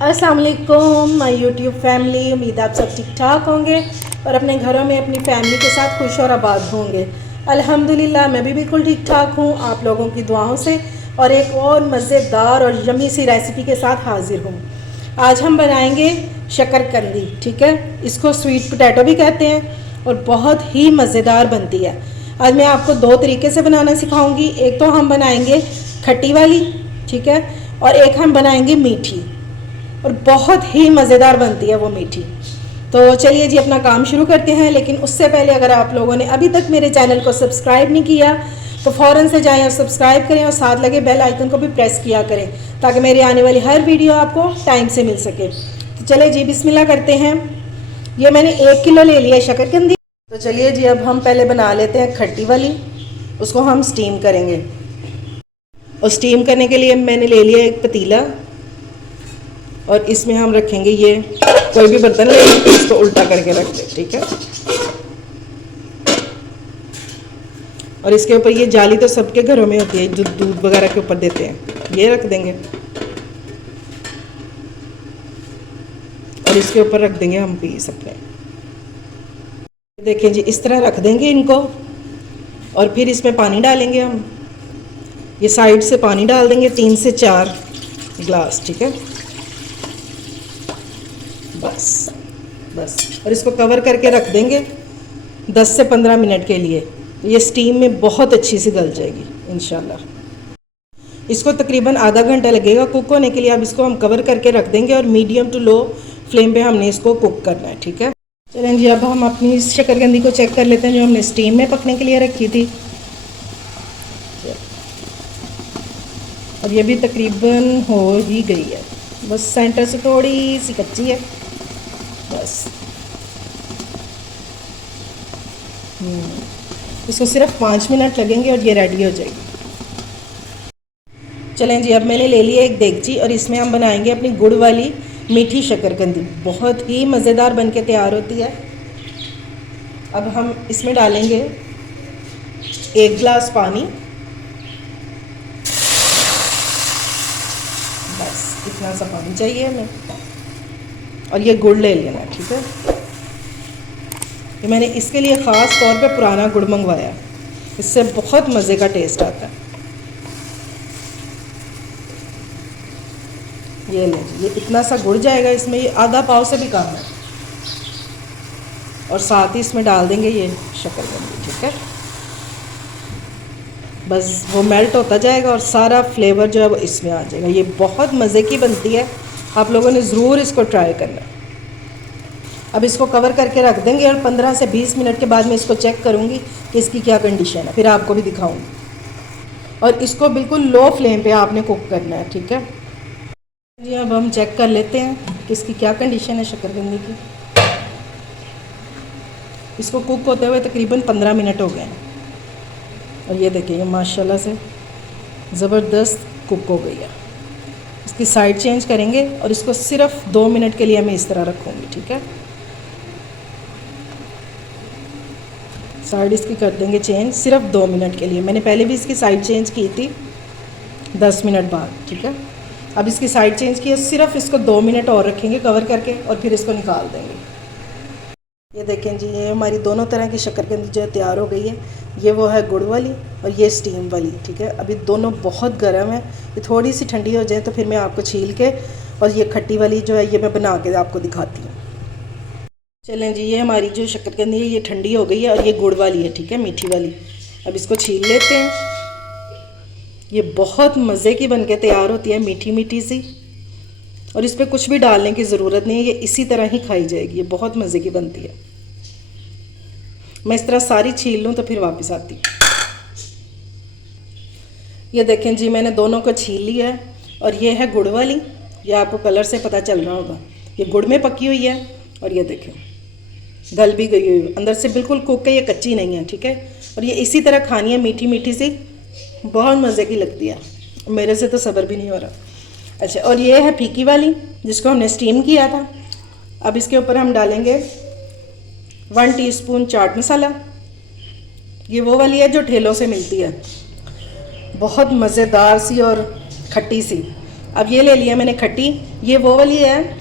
अस्सलाम वालेकुम my YouTube family. उम्मीद आप सब ठीक ठाक होंगे और अपने घरों में अपनी फैमिली के साथ खुश और आबाद होंगे। अल्हम्दुलिल्लाह मैं भी बिल्कुल ठीक ठाक हूँ आप लोगों की दुआओं से, और एक और मज़ेदार और यमी सी रेसिपी के साथ हाजिर हूँ। आज हम बनाएंगे शकरकंदी। ठीक है, इसको स्वीट पोटैटो भी कहते हैं और बहुत ही मज़ेदार बनती है। आज मैं आपको दो तरीके से बनाना सिखाऊंगी। एक तो हम बनाएंगे खट्टी वाली, ठीक है, और एक हम बनाएंगे मीठी, और बहुत ही मज़ेदार बनती है वो मीठी। तो चलिए जी अपना काम शुरू करते हैं। लेकिन उससे पहले अगर आप लोगों ने अभी तक मेरे चैनल को सब्सक्राइब नहीं किया तो फ़ौरन से जाएं और सब्सक्राइब करें और साथ लगे बेल आइकन को भी प्रेस किया करें ताकि मेरी आने वाली हर वीडियो आपको टाइम से मिल सके। तो चलिए जी बिस्मिल्लाह करते हैं। ये मैंने 1 किलो ले लिया शकरकंदी। तो चलिए जी अब हम पहले बना लेते हैं खट्टी वाली, उसको हम स्टीम करेंगे। और स्टीम करने के लिए मैंने ले लिया एक पतीला और इसमें हम रखेंगे ये कोई भी बर्तन ले, इसको उल्टा करके रख दें। ठीक है, और इसके ऊपर ये जाली तो सबके घरों में होती है जो दूध वगैरह के ऊपर देते हैं, ये रख देंगे और इसके ऊपर रख देंगे हम पीस अपने। देखें जी इस तरह रख देंगे इनको और फिर इसमें पानी डालेंगे हम। ये साइड से पानी डाल देंगे 3 से 4 गिलास। ठीक है, बस और इसको कवर करके रख देंगे 10 से 15 मिनट के लिए। ये स्टीम में बहुत अच्छी सी गल जाएगी इंशाल्लाह। इसको तकरीबन आधा घंटा लगेगा कुक होने के लिए। अब इसको हम कवर करके रख देंगे और मीडियम टू लो फ्लेम पे हमने इसको कुक करना है। ठीक है, चलें जी अब हम अपनी इस शकरकंदी को चेक कर लेते हैं जो हमने स्टीम में पकने के लिए रखी थी। और ये भी तकरीबन हो ही गई है, बस सेंटर से थोड़ी सी कच्ची है बस। इसको सिर्फ 5 मिनट लगेंगे और ये रेडी हो जाएगी। चलें जी अब मैंने ले लिया एक देगची और इसमें हम बनाएंगे अपनी गुड़ वाली मीठी शकरकंदी। बहुत ही मज़ेदार बनके तैयार होती है। अब हम इसमें डालेंगे 1 गिलास पानी, बस इतना सा पानी चाहिए हमें। और ये गुड़ ले लेना। ठीक है, ये मैंने इसके लिए ख़ास तौर पे पुराना गुड़ मंगवाया, इससे बहुत मज़े का टेस्ट आता है। ये ले ये इतना सा गुड़ जाएगा इसमें, ये आधा पाव से भी कम है। और साथ ही इसमें डाल देंगे ये शकरकंदी। ठीक है, बस वो मेल्ट होता जाएगा और सारा फ्लेवर जो है वो इसमें आ जाएगा। ये बहुत मज़े की बनती है, आप लोगों ने ज़रूर इसको ट्राई करना। अब इसको कवर करके रख देंगे और 15 से 20 मिनट के बाद मैं इसको चेक करूँगी कि इसकी क्या कंडीशन है, फिर आपको भी दिखाऊँगी। और इसको बिल्कुल लो फ्लेम पे आपने कुक करना है। ठीक है जी, अब हम चेक कर लेते हैं कि इसकी क्या कंडीशन है शकरकंदी की। इसको कुक होते हुए तकरीबन 15 मिनट हो गए हैं और ये देखिए ये माशाल्लाह से ज़बरदस्त कुक हो गई है। इसकी साइड चेंज करेंगे और इसको सिर्फ 2 मिनट के लिए मैं इस तरह रखूँगी। ठीक है, साइड इसकी कर देंगे चेंज सिर्फ 2 मिनट के लिए। मैंने पहले भी इसकी साइड चेंज की थी 10 मिनट बाद। ठीक है, अब इसकी साइड चेंज की है, सिर्फ इसको 2 मिनट और रखेंगे कवर करके और फिर इसको निकाल देंगे। ये देखें जी ये हमारी दोनों तरह की शकरकंदी जो है तैयार हो गई है। ये वो है गुड़ वाली और ये स्टीम वाली। ठीक है, अभी दोनों बहुत गर्म है, ये थोड़ी सी ठंडी हो जाए तो फिर मैं आपको छील के और ये खट्टी वाली जो है ये मैं बना के आपको दिखाती हूँ। चलें जी ये हमारी जो शकरकंदी है ये ठंडी हो गई है और ये गुड़ वाली है। ठीक है, मीठी वाली। अब इसको छील लेते हैं। ये बहुत मज़े की बनके तैयार होती है, मीठी मीठी सी, और इस पर कुछ भी डालने की ज़रूरत नहीं है, ये इसी तरह ही खाई जाएगी। ये बहुत मज़े की बनती है। मैं इस तरह सारी छील लूँ तो फिर वापस आती हूँ। ये देखें जी मैंने दोनों को छील लिया है और ये है गुड़ वाली। ये आपको कलर से पता चल रहा होगा, ये गुड़ में पकी हुई है और ये देखें गल भी गई हुई अंदर से, बिल्कुल कुक है, ये कच्ची नहीं है। ठीक है, और ये इसी तरह खानी है मीठी मीठी सी, बहुत मज़े की लगती है। मेरे से तो सब्र भी नहीं हो रहा। अच्छा, और ये है फीकी वाली जिसको हमने स्टीम किया था। अब इसके ऊपर हम डालेंगे 1 टीस्पून चाट मसाला। ये वो वाली है जो ठेलों से मिलती है, बहुत मज़ेदार सी और खट्टी सी। अब ये ले लिया मैंने खट्टी, ये वो वाली है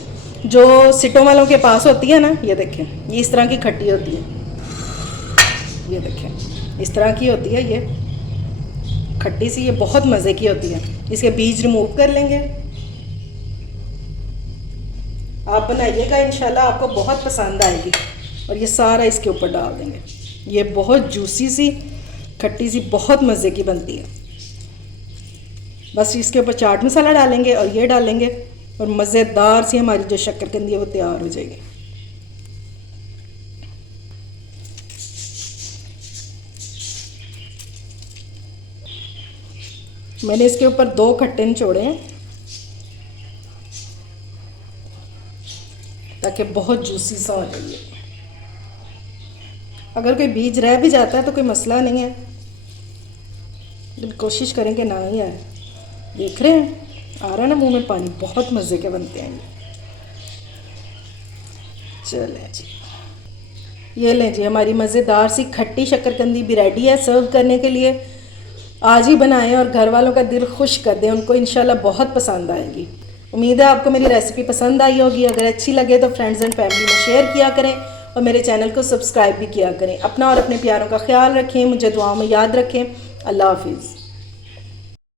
जो सिटों वालों के पास होती है ना, ये देखें, ये इस तरह की खट्टी होती है, ये देखें इस तरह की होती है ये खट्टी सी, ये बहुत मज़े की होती है। इसके बीज रिमूव कर लेंगे। आप बनाइएगा, इंशाल्लाह आपको बहुत पसंद आएगी। और ये सारा इसके ऊपर डाल देंगे। ये बहुत जूसी सी खट्टी सी बहुत मज़े की बनती है। बस इसके ऊपर चाट मसाला डालेंगे और ये डालेंगे और मज़ेदार सी हमारी जो शक्करकंदी है वो तैयार हो जाएगी। मैंने इसके ऊपर 2 खट्टे निचोड़े हैं ताकि बहुत जूसी सा हो जाए। अगर कोई बीज रह भी जाता है तो कोई मसला नहीं है, लेकिन कोशिश करें कि ना ही आए। देख रहे हैं आ रहा है ना मुंह में पानी, बहुत मज़े के बनते हैं ये। चलें जी, ये लें जी, हमारी मज़ेदार सी खट्टी शक्करकंदी भी रेडी है सर्व करने के लिए। आज ही बनाएं और घर वालों का दिल खुश कर दें, उनको इंशाल्लाह बहुत पसंद आएगी। उम्मीद है आपको मेरी रेसिपी पसंद आई होगी। अगर अच्छी लगे तो फ्रेंड्स एंड फैमिली में शेयर किया करें और मेरे चैनल को सब्सक्राइब भी किया करें। अपना और अपने प्यारों का ख्याल रखें, मुझे दुआओं में याद रखें। अल्लाह हाफिज़।